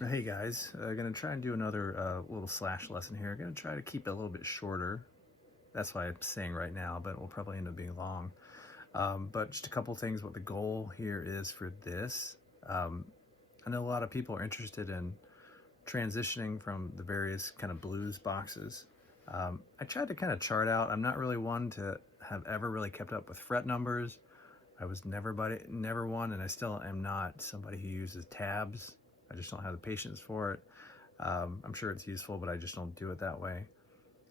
Hey guys, gonna try and do another little slash lesson here. Gonna try to keep it a little bit shorter. That's why I'm saying right now, but it will probably end up being long. But just a couple things, what the goal here is for this. I know a lot of people are interested in transitioning from the various kind of blues boxes. I tried to kind of chart out. I'm not really one to have ever really kept up with fret numbers. I was never one, and I still am not somebody who uses tabs. I just don't have the patience for it. I'm sure it's useful, but I just don't do it that way.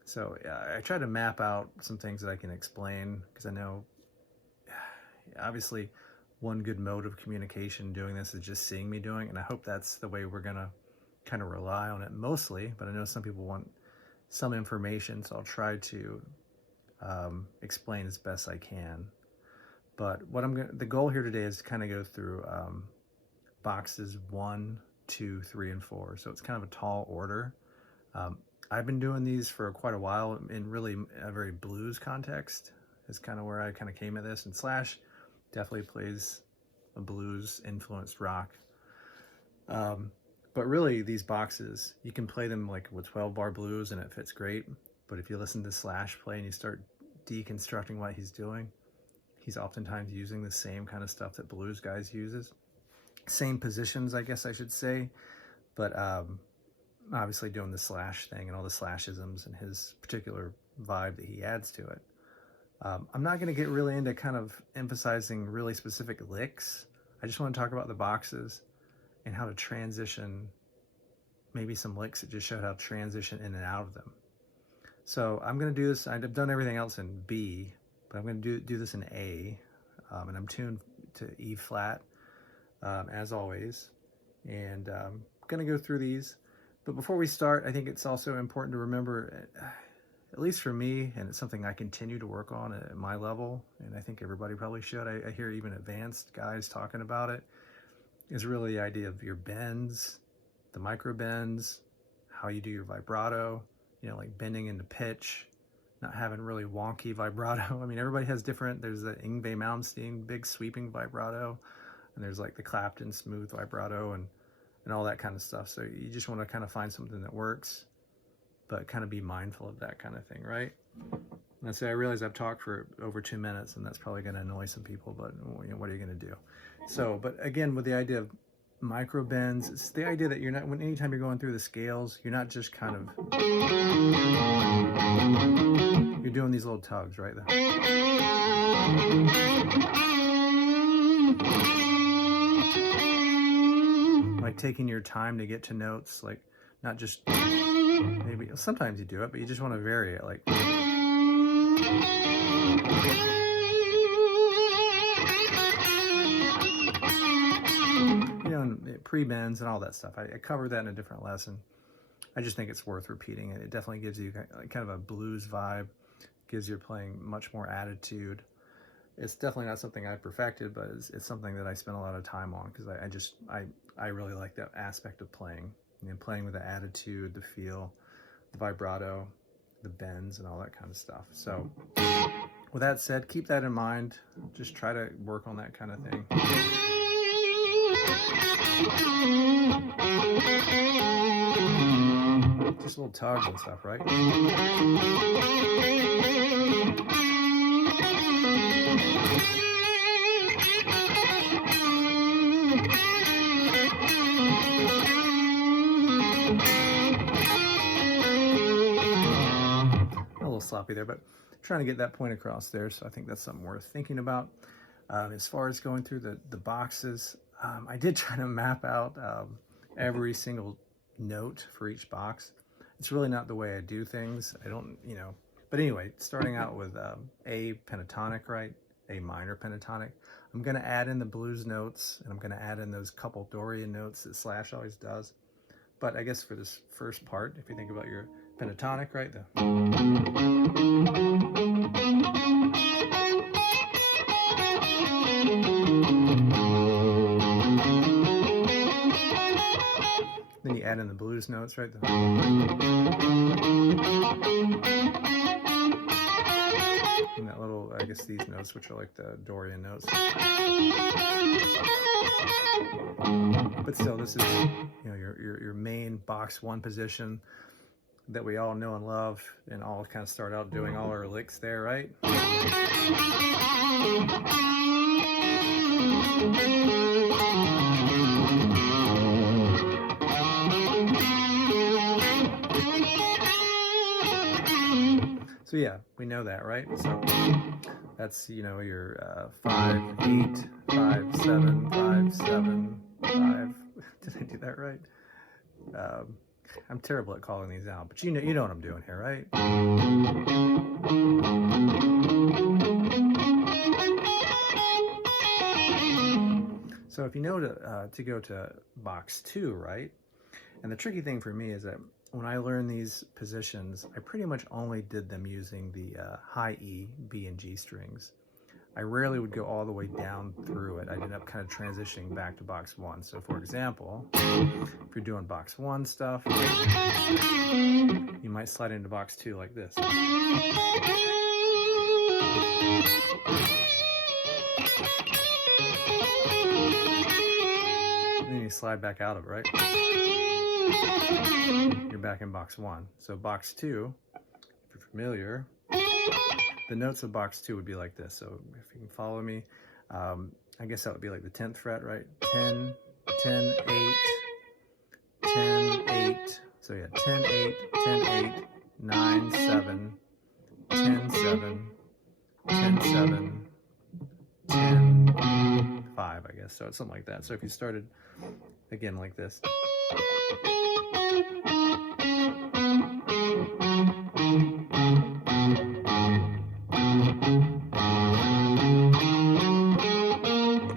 So I try to map out some things that I can explain, because I know obviously one good mode of communication doing this is just seeing me doing it, and I hope that's the way we're gonna kind of rely on it mostly, but I know some people want some information, so I'll try to explain as best I can. But the goal here today is to kind of go through boxes 1, 2, 3, and 4. So it's kind of a tall order. I've been doing these for quite a while in really a very blues context. Is kind of where I kind of came at this. And Slash definitely plays a blues influenced rock. But really these boxes, you can play them like with 12-bar blues and it fits great. But if you listen to Slash play and you start deconstructing what he's doing, he's oftentimes using the same kind of stuff that blues guys uses. Same positions, I guess I should say, but obviously doing the Slash thing and all the Slashisms and his particular vibe that he adds to it. I'm not going to get really into kind of emphasizing really specific licks. I just want to talk about the boxes and how to transition, maybe some licks that just show how to transition in and out of them. So I'm going to do this. I've done everything else in B, but I'm going to do this in A, and I'm tuned to E flat. As always, and I'm going to go through these. But before we start, I think it's also important to remember, at least for me, and it's something I continue to work on at my level, and I think everybody probably should. I hear even advanced guys talking about it, is really the idea of your bends, the micro bends, how you do your vibrato, like bending into pitch, not having really wonky vibrato. I mean, everybody has different. There's the Yngwie Malmsteen big sweeping vibrato, and there's like the Clapton smooth vibrato and all that kind of stuff. So you just want to kind of find something that works, but kind of be mindful of that kind of thing, right? And I say, I realize I've talked for over 2 minutes, and that's probably going to annoy some people, but what are you going to do? So, but again, with the idea of micro bends, it's the idea that you're not, anytime you're going through the scales, you're not just kind of, you're doing these little tugs, right? Like taking your time to get to notes, like not just, maybe sometimes you do it, but you just want to vary it, like and pre-bends and all that stuff. I covered that in a different lesson. I just think it's worth repeating. It definitely gives you kind of a blues vibe, gives your playing much more attitude. It's definitely not something I perfected, but it's something that I spent a lot of time on, because I really like that aspect of playing. Playing with the attitude, the feel, the vibrato, the bends, and all that kind of stuff. So with that said, keep that in mind. Just try to work on that kind of thing. Just little tugs and stuff, right? A little sloppy there, but trying to get that point across there, so I think that's something worth thinking about. As far as going through the boxes, I did try to map out every single note for each box. It's really not the way I do things. I don't, but anyway, starting out with A pentatonic, right? A minor pentatonic. I'm going to add in the blues notes, and I'm going to add in those couple Dorian notes that Slash always does. But I guess for this first part, if you think about your pentatonic, right? Then you add in the blues notes, right? And that little, I guess these notes, which are like the Dorian notes. But still, this is, you know, your main box 1 position that we all know and love, and all kind of start out doing all our licks there, right? So yeah, we know that, right? So that's, you know, your 5, 8, 5, 7, 5, 7, 5. Did I do that right? I'm terrible at calling these out, but you know what I'm doing here, right? So if you know to go to box 2, right? And the tricky thing for me is that when I learned these positions, I pretty much only did them using the high E, B, and G strings. I rarely would go all the way down through it. I'd end up kind of transitioning back to box 1. So for example, if you're doing box 1 stuff, you might slide into box 2 like this. And then you slide back out of it, right? You're back in box 1. So box 2, if you're familiar, the notes of box 2 would be like this. So if you can follow me, I guess that would be like the 10th fret, right? 10, 10, 8, 10, 8. So yeah, 10, 8, 10, 8, 9, 7, 10, 7, 10, 7, 10, 5, I guess. So it's something like that. So if you started again like this.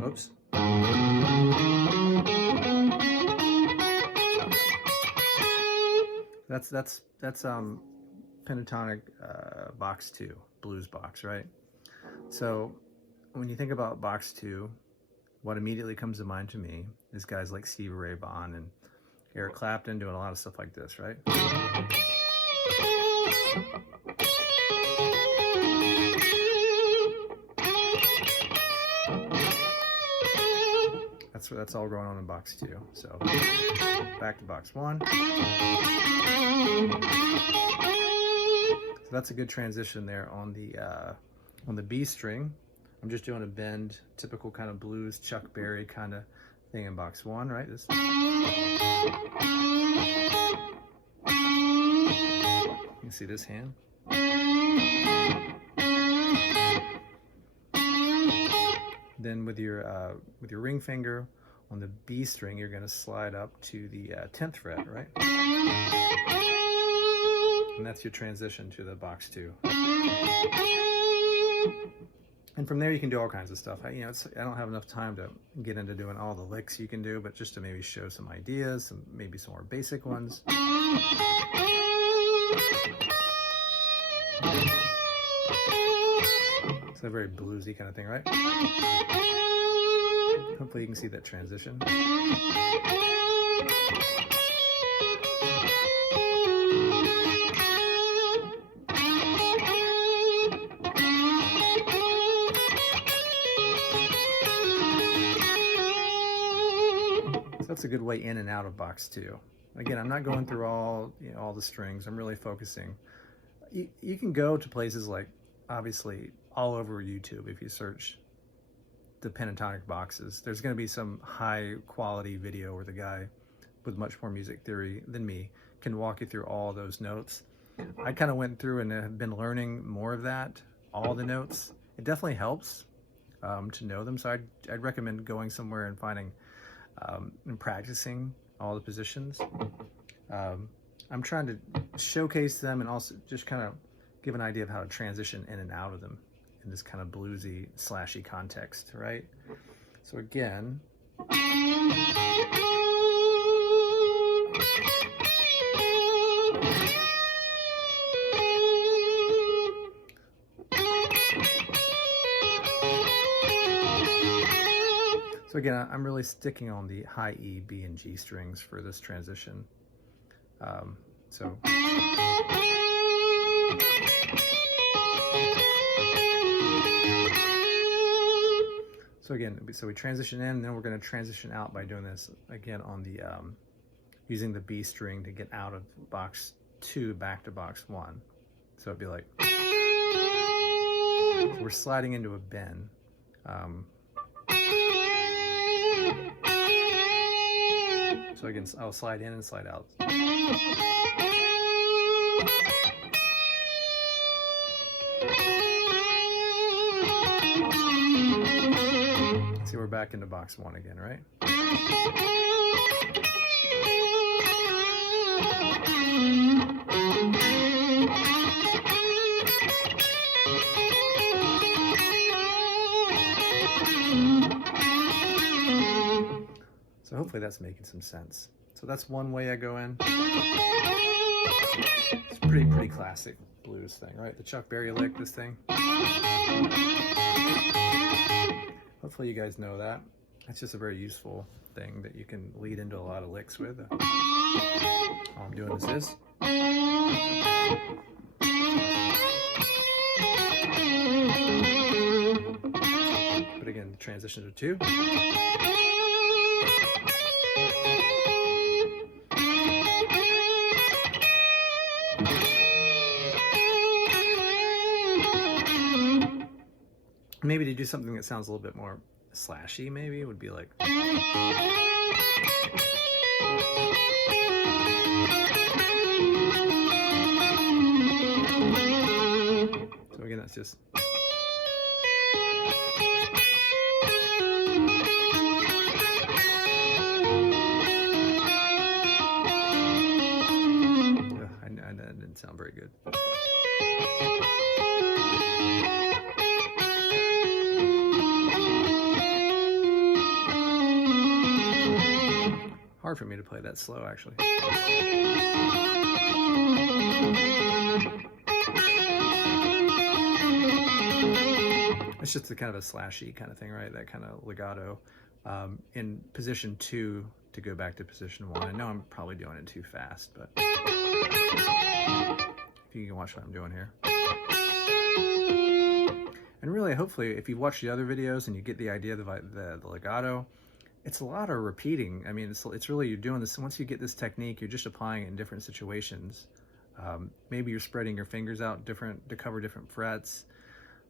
Oops. That's pentatonic box 2, blues box, right? So when you think about box 2, what immediately comes to mind to me is guys like Stevie Ray Vaughan and Eric Clapton doing a lot of stuff like this, right? That's all going on in box 2. So back to box 1. So that's a good transition there on the B string. I'm just doing a bend, typical kind of blues, Chuck Berry kind of thing in box 1, right? This. You can see this hand. Then with your ring finger on the B string, you're going to slide up to the 10th fret, right? And that's your transition to the box 2. And from there you can do all kinds of stuff. I don't have enough time to get into doing all the licks you can do, but just to maybe show some ideas, maybe some more basic ones. It's a very bluesy kind of thing, right? Hopefully you can see that transition. So that's a good way in and out of box 2. Again, I'm not going through all the strings. I'm really focusing. You can go to places like, obviously, all over YouTube. If you search the pentatonic boxes, there's going to be some high quality video where the guy with much more music theory than me can walk you through all those notes. I kind of went through and have been learning more of that, all the notes. It definitely helps to know them. So I'd recommend going somewhere and finding and practicing all the positions. I'm trying to showcase them and also just kind of give an idea of how to transition in and out of them in this kind of bluesy, slashy context, right? So again, I'm really sticking on the high E, B, and G strings for this transition. So again, so we transition in, and then we're going to transition out by doing this again on the using the B string to get out of box 2 back to box 1. So it'd be like, so we're sliding into a bend. So again, I'll slide in and slide out. See, we're back into box 1 again, right? So hopefully that's making some sense. So that's one way I go in. It's pretty classic blues thing, right? The Chuck Berry lick, this thing. Hopefully you guys know that. It's just a very useful thing that you can lead into a lot of licks with. All I'm doing is this. But again, the transition to 2. Maybe to do something that sounds a little bit more slashy, maybe it would be like. So again, that's just. That didn't sound very good. Hard for me to play that slow, actually. It's just a kind of a slashy kind of thing, right? That kind of legato. In position 2 to go back to position 1. I know I'm probably doing it too fast, but if you can watch what I'm doing here. And really, hopefully, if you watch the other videos and you get the idea of the legato, it's a lot of repeating. I mean, it's really, you're doing this, once you get this technique, you're just applying it in different situations. Maybe you're spreading your fingers out different to cover different frets,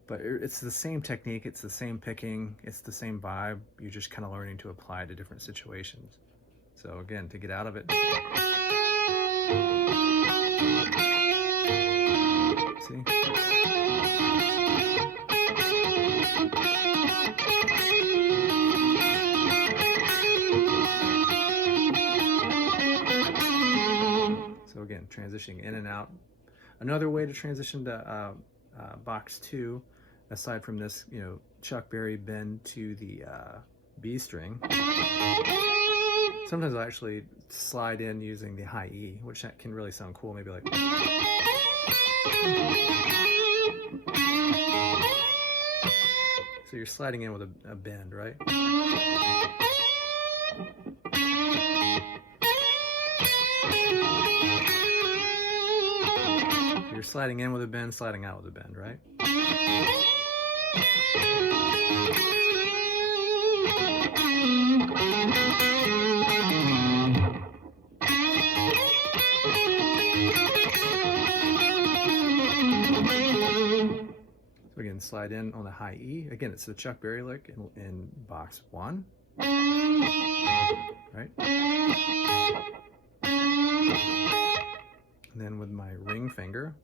but it's the same technique, it's the same picking, it's the same vibe. You're just kind of learning to apply it to different situations. So again, to get out of it. See? So again, transitioning in and out. Another way to transition to box 2, aside from this, Chuck Berry bend to the B string, sometimes I'll actually slide in using the high E, which can really sound cool, maybe like. So you're sliding in with a bend, right? You're sliding in with a bend, sliding out with a bend, right? So again, slide in on the high E. Again, it's the Chuck Berry lick in box 1, right? And then with my ring finger,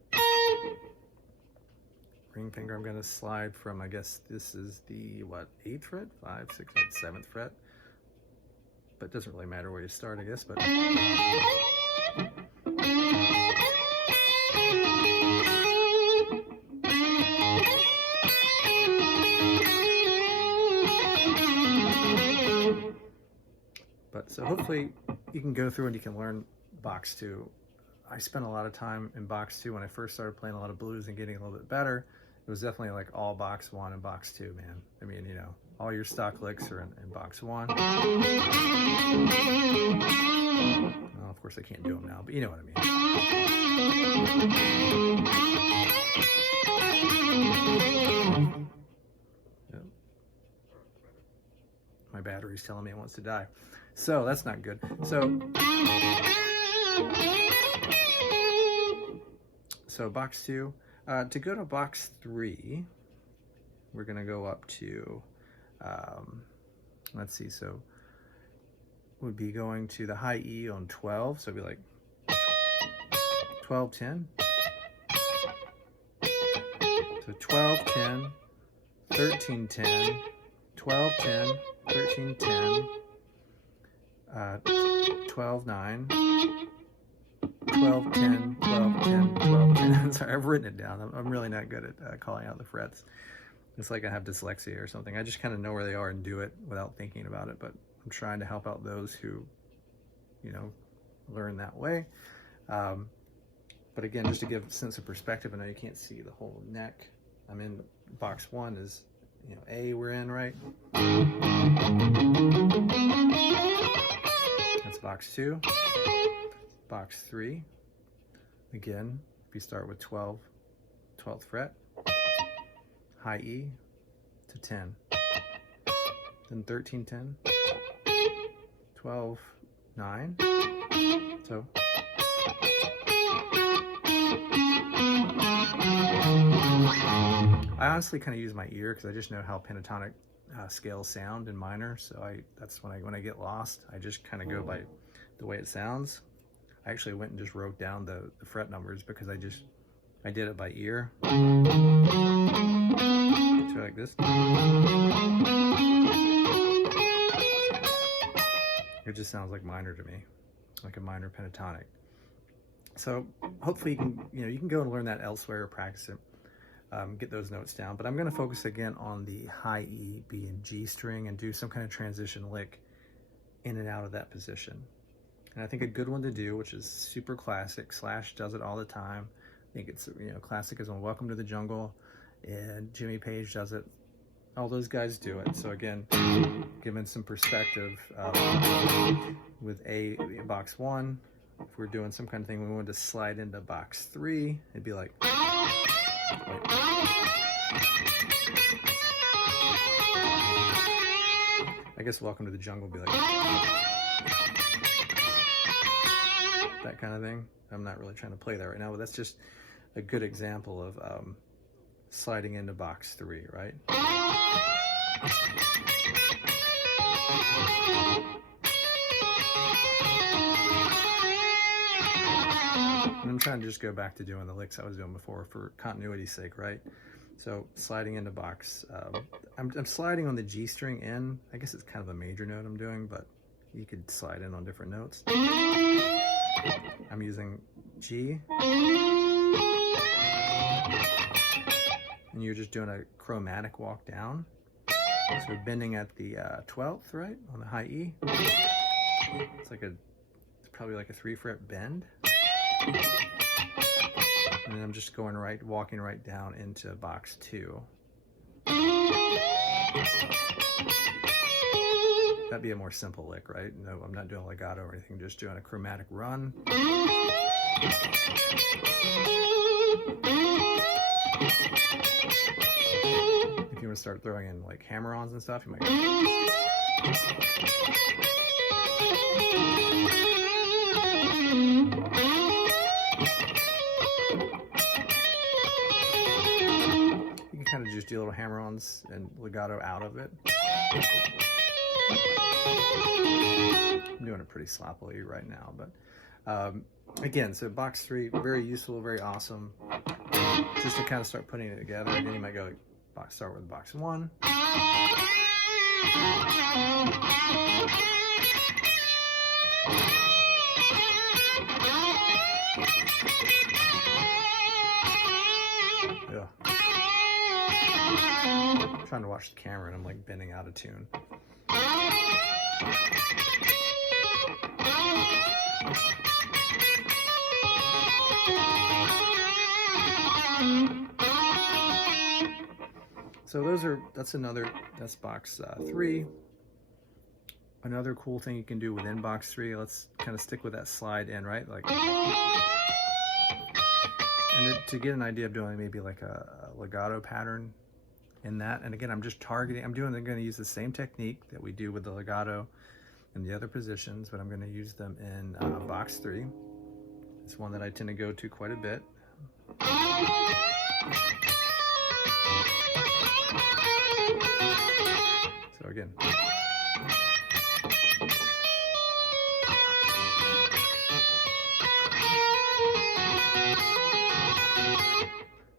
I'm going to slide from, I guess this is the, 8th fret? 5, 6, 7th fret. But it doesn't really matter where you start, I guess, but. So hopefully you can go through and you can learn box 2. I spent a lot of time in box 2 when I first started playing a lot of blues and getting a little bit better. It was definitely like all box 1 and box 2, man. I mean, all your stock licks are in box 1. Well, of course I can't do them now, but you know what I mean. Yep. My battery's telling me it wants to die. So that's not good. So box 2. To go to box 3, we're going to go up to, let's see, so would be going to the high E on 12, so it'd be like 12, 10. So 12, 10, 13, 10, 12, 10, 13, 10, 12, 9, 12, 10, 12, 10, 12, 10. Sorry, I've written it down. I'm really not good at calling out the frets. It's like I have dyslexia or something. I just kind of know where they are and do it without thinking about it, but I'm trying to help out those who, you know, learn that way. But again, just to give a sense of perspective, I know you can't see the whole neck. I'm in box 1 is, you know, A we're in, right? That's box 2. Box 3, again, if you start with 12th fret, high E to 10, then 13, 10, 12, 9, so I honestly kind of use my ear because I just know how pentatonic scales sound in minor, so that's when I get lost, I just kind of go by the way it sounds. I actually went and just wrote down the fret numbers because I did it by ear. So like this. It just sounds like minor to me, like a minor pentatonic. So hopefully you can go and learn that elsewhere or practice it, get those notes down. But I'm going to focus again on the high E, B, and G string and do some kind of transition lick in and out of that position. And I think a good one to do, which is super classic, Slash does it all the time. I think it's, you know, classic is on Welcome to the Jungle, and Jimmy Page does it. All those guys do it. So again, giving some perspective with box 1, if we're doing some kind of thing, we wanted to slide into box 3, it'd be like I guess Welcome to the Jungle would be like that kind of thing. I'm not really trying to play that right now, but that's just a good example of sliding into box 3, right? And I'm trying to just go back to doing the licks I was doing before for continuity's sake, right? So sliding into box, I'm sliding on the G string in. I guess it's kind of a major note I'm doing, but you could slide in on different notes. I'm using G, and you're just doing a chromatic walk down. So we're bending at the 12th, right, on the high E. It's probably like a 3-fret bend. And then I'm just walking right down into box 2. That'd be a more simple lick, right? No, I'm not doing legato or anything, just doing a chromatic run. If you want to start throwing in like hammer-ons and stuff, you might you can kind of just do little hammer-ons and legato out of it. I'm doing it pretty sloppily right now, but again, so box 3, very useful, very awesome, just to kind of start putting it together. And then you might go start with box 1. Yeah. I'm trying to watch the camera and I'm like bending out of tune. So that's box 3. Another cool thing you can do within box 3, let's kind of stick with that slide in, right? Like And to get an idea of doing maybe like a legato pattern in that, and again, I'm just targeting, I'm going to use the same technique that we do with the legato in the other positions, but I'm going to use them in box 3. It's one that I tend to go to quite a bit. So again.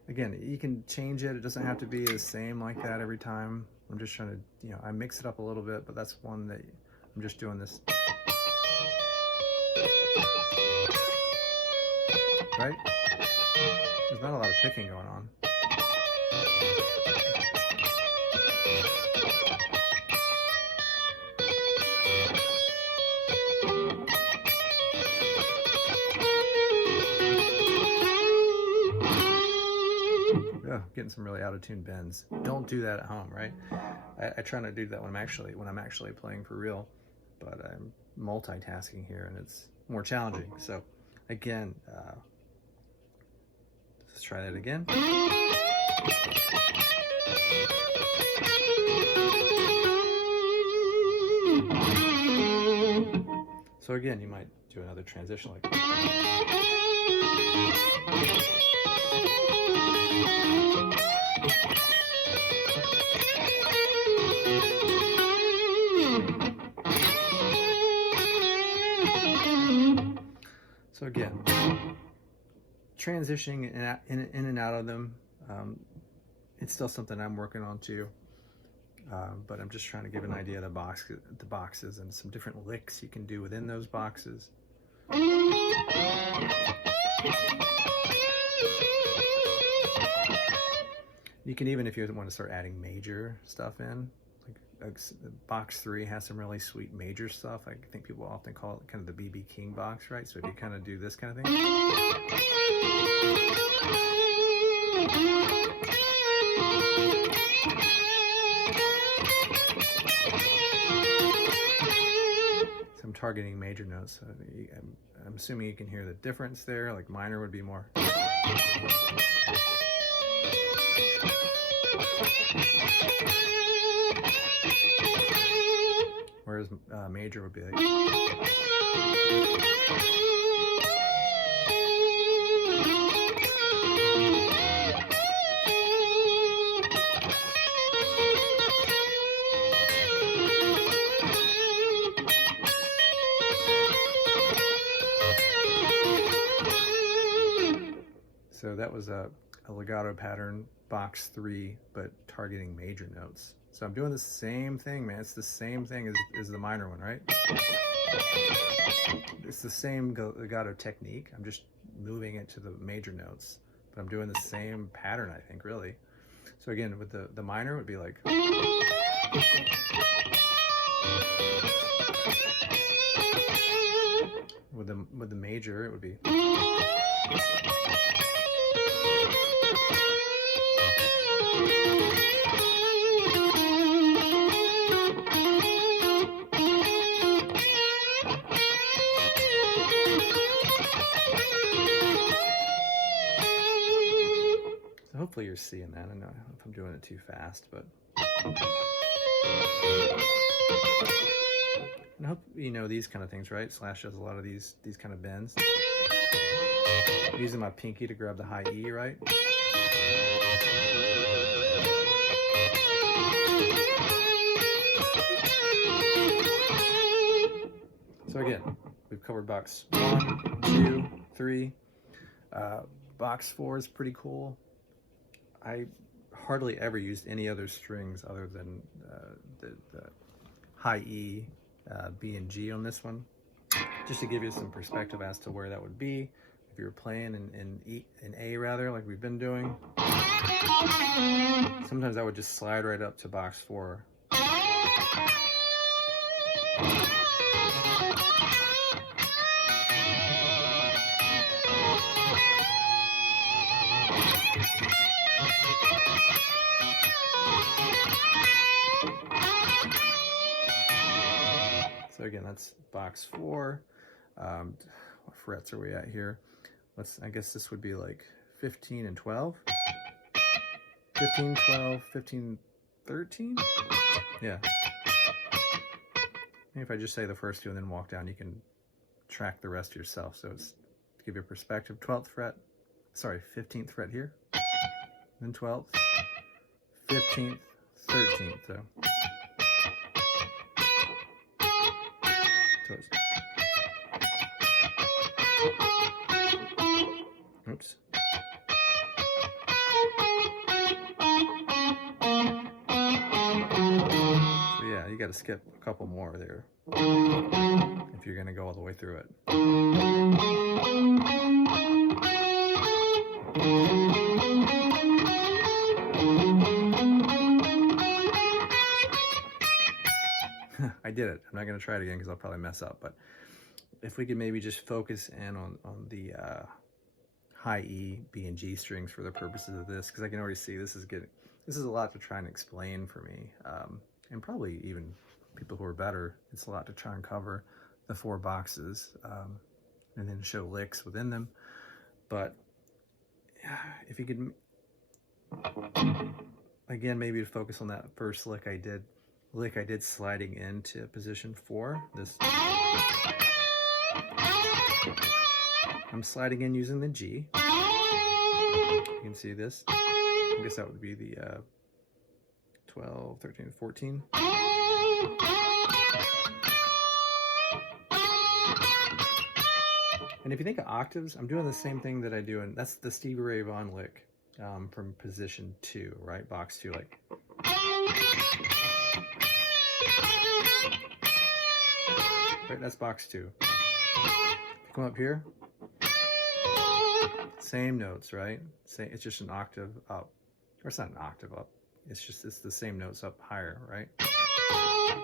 Again, you can change it. It doesn't have to be the same like that every time. I'm just trying to, you know, I mix it up a little bit, but that's one that I'm just doing this. Right? There's not a lot of picking going on. Getting some really out of tune bends. Don't do that at home, right? I try not to do that when I'm actually playing for real, but I'm multitasking here and it's more challenging. So again, let's try that again. So again, you might do another transition like so again, transitioning in and out of them, it's still something I'm working on too. But I'm just trying to give an idea of the boxes and some different licks you can do within those boxes. You can even, if you want to start adding major stuff in, like box 3 has some really sweet major stuff. I think people often call it kind of the BB King box, right? So if you kind of do this kind of thing. So I'm targeting major notes. So I'm assuming you can hear the difference there. Like minor would be more. Whereas major would be like. So that was a legato pattern, box 3, but targeting major notes. So I'm doing the same thing, man. It's the same thing as the minor one, right? It's the same legato technique. I'm just moving it to the major notes, but I'm doing the same pattern, I think, really. So again, with the minor, it would be like. With the major, it would be. So hopefully you're seeing that. I don't know if I'm doing it too fast, but. And I hope you know these kind of things, right? Slash does a lot of these kind of bends. I'm using my pinky to grab the high E, right? So again, we've covered box 1, 2, 3. Box 4 is pretty cool. I hardly ever used any other strings other than the high E, B, and G on this one, just to give you some perspective as to where that would be if you were playing in A rather, like we've been doing. Sometimes I would just slide right up to box 4. So again, that's box 4. What frets are we at here? I guess this would be like 15 and 12. 15, 12, 15, 13? Yeah. Maybe if I just say the first two and then walk down, you can track the rest yourself. So it's to give you a perspective. 12th fret, sorry, 15th fret here, then 12th, 15th, 13th. So it's, oops. So yeah, you got to skip a couple more there if you're going to go all the way through it. I did it. I'm not going to try it again because I'll probably mess up, but if we could maybe just focus in on the high E, B, and G strings for the purposes of this, because I can already see this is a lot to try and explain for me, and probably even people who are better, it's a lot to try and cover the 4 boxes, and then show licks within them. But if you could, again, maybe focus on that first lick I did sliding into position 4. This, I'm sliding in using the G. You can see this. I guess that would be the 12, 13, 14. And if you think of octaves, I'm doing the same thing that I do, and that's the Stevie Ray Vaughan lick from position 2, right? Box 2, like. Right, that's box 2. Come up here, same notes, right? It's just an octave up, or it's not an octave up. It's the same notes up higher, right?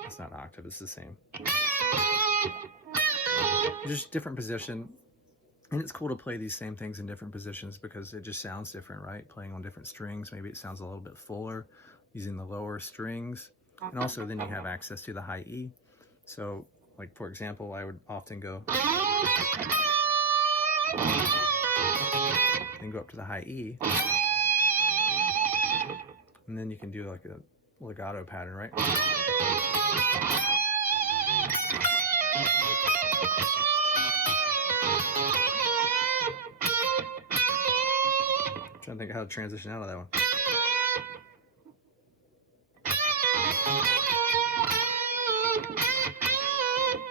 It's not an octave, it's the same. Just different position, and it's cool to play these same things in different positions because it just sounds different, right? Playing on different strings, maybe it sounds a little bit fuller using the lower strings, and also then you have access to the high E. So, like for example, I would often go and go up to the high E, and then you can do like a legato pattern, right? I'm trying to think of how to transition out of that one.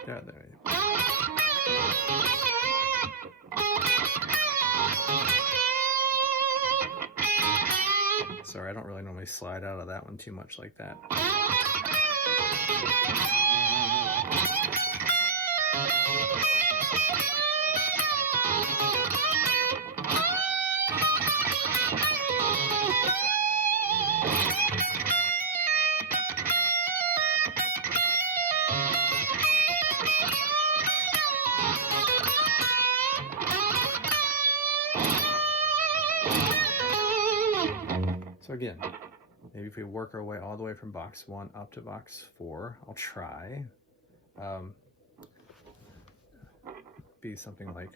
Yeah, there you go. Sorry, I don't really normally slide out of that one too much like that. So again, maybe if we work our way all the way from box 1 up to box 4, I'll try. Be something like.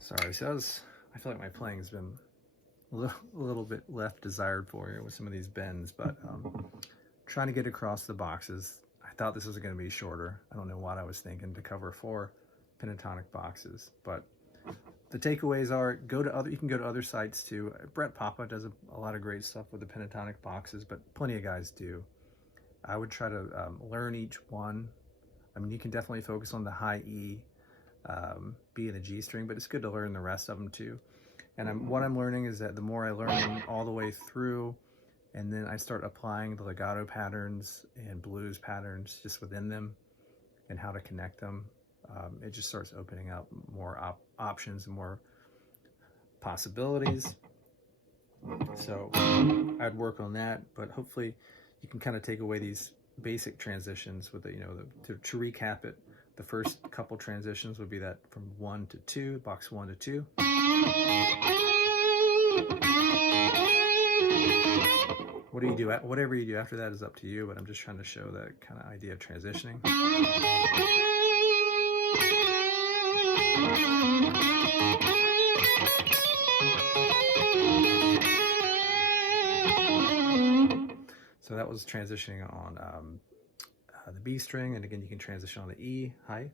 Sorry, so I feel like my playing has been a little bit left desired for you with some of these bends, but trying to get across the boxes. I thought this was going to be shorter. I don't know what I was thinking to cover 4 pentatonic boxes, but the takeaways are you can go to other sites too. Brett Papa does a lot of great stuff with the pentatonic boxes, but plenty of guys do. I would try to learn each one I mean, you can definitely focus on the high E, B, and the G string, but it's good to learn the rest of them too. And what I'm learning is that the more I learn them all the way through, and then I start applying the legato patterns and blues patterns just within them and how to connect them, it just starts opening up more options and more possibilities. So I'd work on that, but hopefully you can kind of take away these basic transitions with the, to recap it. The first couple transitions would be that from 1 to 2, box 1 to 2. Whatever you do after that is up to you, but I'm just trying to show that kind of idea of transitioning. So that was transitioning on the B string, and again you can transition on the E high.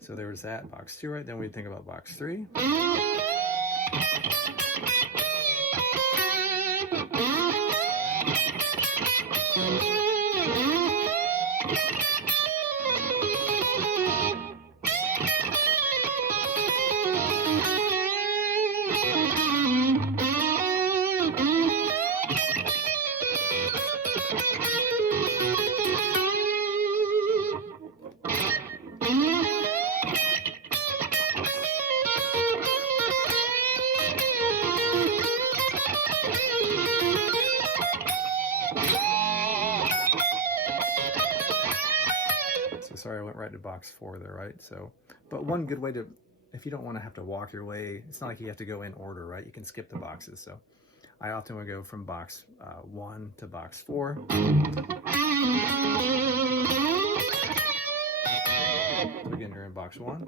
So there was that, box 2, right? Then we think about box 3. Sorry, I went right to box 4 there, right? So, but one good way to, if you don't want to have to walk your way, it's not like you have to go in order, right? You can skip the boxes. So I often would go from box 1 to box 4. Beginner in box 1.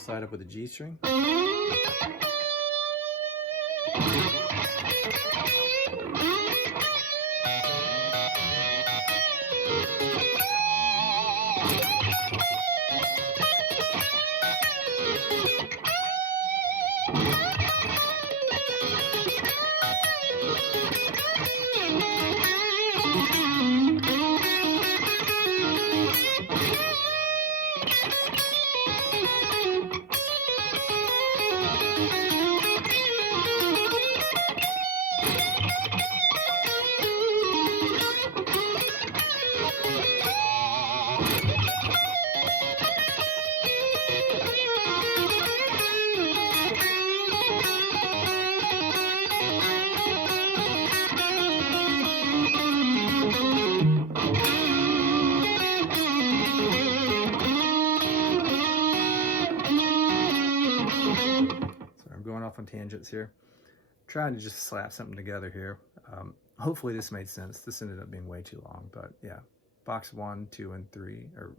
Slide up with a G string. Off on tangents here, trying to just slap something together here. Hopefully this made sense. This ended up being way too long, but yeah, box 1, 2, and 3, or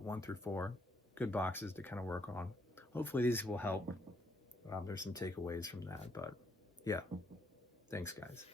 1 through 4, good boxes to kind of work on. Hopefully these will help. There's some takeaways from that, but yeah, thanks guys.